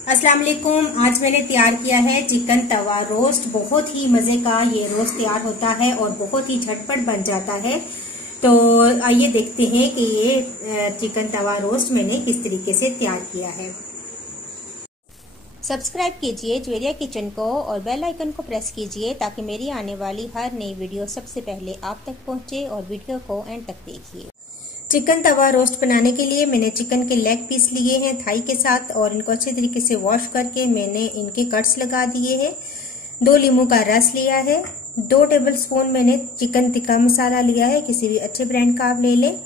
अस्सलाम वालेकुम। आज मैंने तैयार किया है चिकन तवा रोस्ट। बहुत ही मजे का ये रोस्ट तैयार होता है और बहुत ही झटपट बन जाता है। तो आइए देखते हैं कि ये चिकन तवा रोस्ट मैंने किस तरीके से तैयार किया है। सब्सक्राइब कीजिए ज्वेरिया किचन को और बेल आइकन को प्रेस कीजिए ताकि मेरी आने वाली हर नई वीडियो सबसे पहले आप तक पहुंचे और वीडियो को एंड तक देखिए। चिकन तवा रोस्ट बनाने के लिए मैंने चिकन के लेग पीस लिए हैं थाई के साथ और इनको अच्छे तरीके से वॉश करके मैंने इनके कट्स लगा दिए हैं। 2 नींबू का रस लिया है। 2 टेबलस्पून मैंने चिकन टिक्का मसाला लिया है, किसी भी अच्छे ब्रांड का आप ले लें।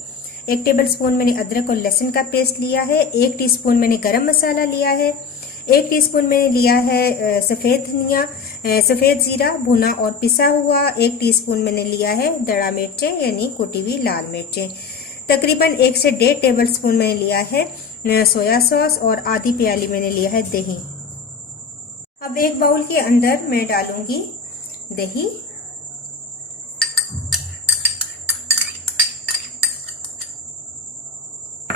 1 टेबलस्पून मैंने अदरक और लहसुन का पेस्ट लिया है। 1 टीस्पून मैंने गरम मसाला लिया है। 1 टीस्पून मैंने लिया है सफेद धनिया, सफेद जीरा भुना और पिसा हुआ। 1 टीस्पून मैंने लिया है दड़ा मिर्चें यानी कुटी हुई लाल मिर्चें। तकरीबन 1 से 1.5 टेबलस्पून मैंने लिया है सोया सॉस और आधी प्याली मैंने लिया है दही। अब एक बाउल के अंदर मैं डालूंगी दही,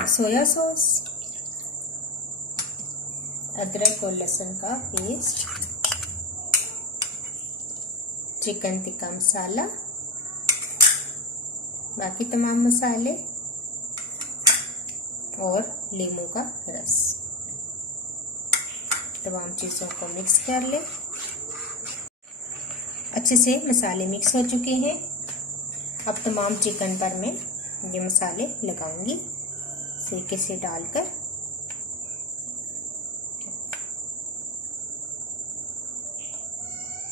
सोया सॉस, अदरक और लहसुन का पेस्ट, चिकन टिक्का मसाला, बाकी तमाम मसाले और नींबू का रस। तमाम चीज़ों को मिक्स कर ले। अच्छे से मसाले मिक्स हो चुके हैं। अब तमाम चिकन पर मैं ये मसाले लगाऊंगी सिरके से डालकर।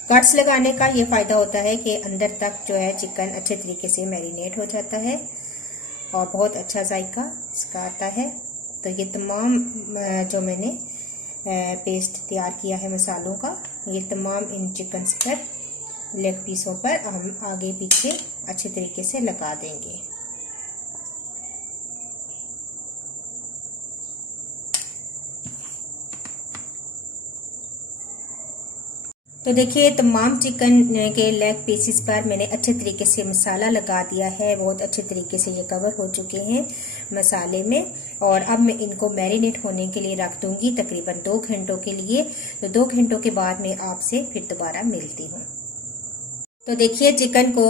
कट्स लगाने का ये फायदा होता है कि अंदर तक जो है चिकन अच्छे तरीके से मैरिनेट हो जाता है और बहुत अच्छा जायका इसका आता है। तो ये तमाम जो मैंने पेस्ट तैयार किया है मसालों का, ये तमाम इन चिकन पर लेग पीसों पर हम आगे पीछे अच्छे तरीके से लगा देंगे। तो देखिए तमाम चिकन के लेग पीसेस पर मैंने अच्छे तरीके से मसाला लगा दिया है। बहुत अच्छे तरीके से ये कवर हो चुके हैं मसाले में। और अब मैं इनको मैरिनेट होने के लिए रख दूंगी तकरीबन 2 घंटों के लिए। तो 2 घंटों के बाद मैं आपसे फिर दोबारा मिलती हूँ। तो देखिए चिकन को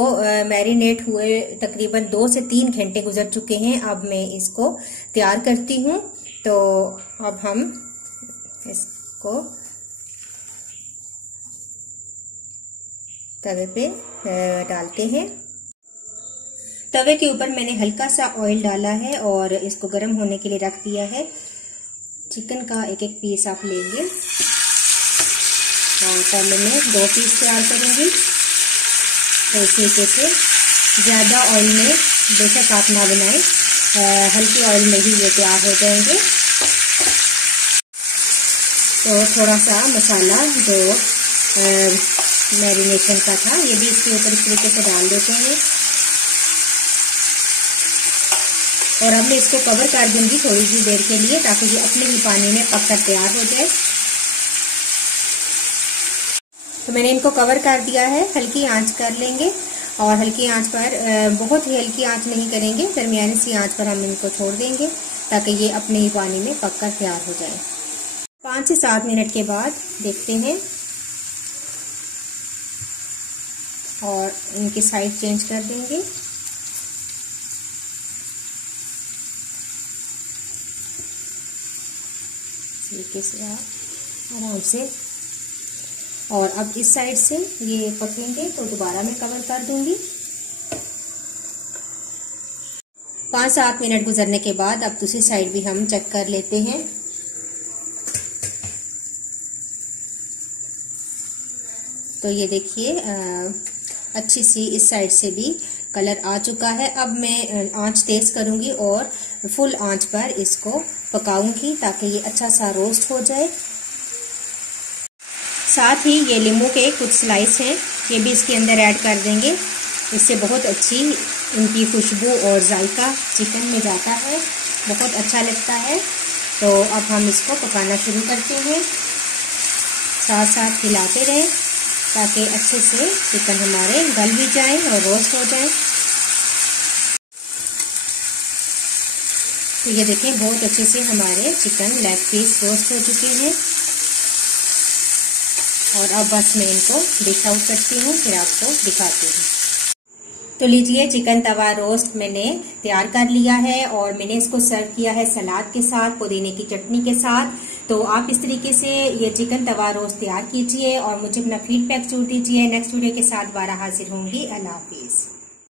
मैरिनेट हुए तकरीबन 2 से 3 घंटे गुजर चुके हैं। अब मैं इसको तैयार करती हूँ। तो अब हम इसको तवे पे डालते हैं। तवे के ऊपर मैंने हल्का सा ऑयल डाला है और इसको गर्म होने के लिए रख दिया है। चिकन का एक एक पीस आप लेंगे और पहले मैं 2 पीस तैयार करूंगी। तो इस तरीके से ज़्यादा ऑयल में बेशक आप ना बनाएं, हल्की ऑयल में ही ये तैयार हो जाएंगे। तो थोड़ा सा मसाला जो मैरिनेशन का था ये भी इसके ऊपर इस तरीके से डाल देते हैं और अब मैं इसको कवर कर दूंगी थोड़ी सी देर के लिए ताकि ये अपने ही पानी में पककर तैयार हो जाए। तो मैंने इनको कवर कर दिया है। हल्की आंच कर लेंगे और हल्की आंच पर, बहुत ही हल्की आंच नहीं करेंगे, दरमियानी सी आंच पर हम इनको छोड़ देंगे ताकि ये अपने ही पानी में पककर तैयार हो जाए। 5 से 7 मिनट के बाद देखते हैं और इनकी साइड चेंज कर देंगे। तरीके से आप आराम से, और अब इस साइड से ये पकेंगे तो दोबारा मैं कवर कर दूंगी। 5-7 मिनट गुजरने के बाद अब दूसरी साइड भी हम चेक कर लेते हैं। तो ये देखिए अच्छी सी इस साइड से भी कलर आ चुका है। अब मैं आंच तेज करूंगी और फुल आंच पर इसको पकाऊंगी ताकि ये अच्छा सा रोस्ट हो जाए। साथ ही ये नींबू के कुछ स्लाइस हैं, ये भी इसके अंदर ऐड कर देंगे। इससे बहुत अच्छी इनकी खुशबू और जायका चिकन में जाता है, बहुत अच्छा लगता है। तो अब हम इसको पकाना शुरू करते हैं, साथ साथ हिलाते रहें ताकि अच्छे से चिकन हमारे गल भी जाएं और रोस्ट हो जाएं। तो ये देखें बहुत अच्छे से हमारे चिकन लेग पीस रोस्ट हो चुके हैं और अब बस मैं इनको डिश आउट करती हूँ, फिर आपको दिखाती हूँ। तो लीजिए, चिकन तवा रोस्ट मैंने तैयार कर लिया है और मैंने इसको सर्व किया है सलाद के साथ, पुदीने की चटनी के साथ। तो आप इस तरीके से ये चिकन तवा रोस्ट तैयार कीजिए और मुझे अपना फीडबैक जरूर दीजिए। नेक्स्ट वीडियो के साथ दोबारा हाजिर होंगी। अल्लाह हाफिज।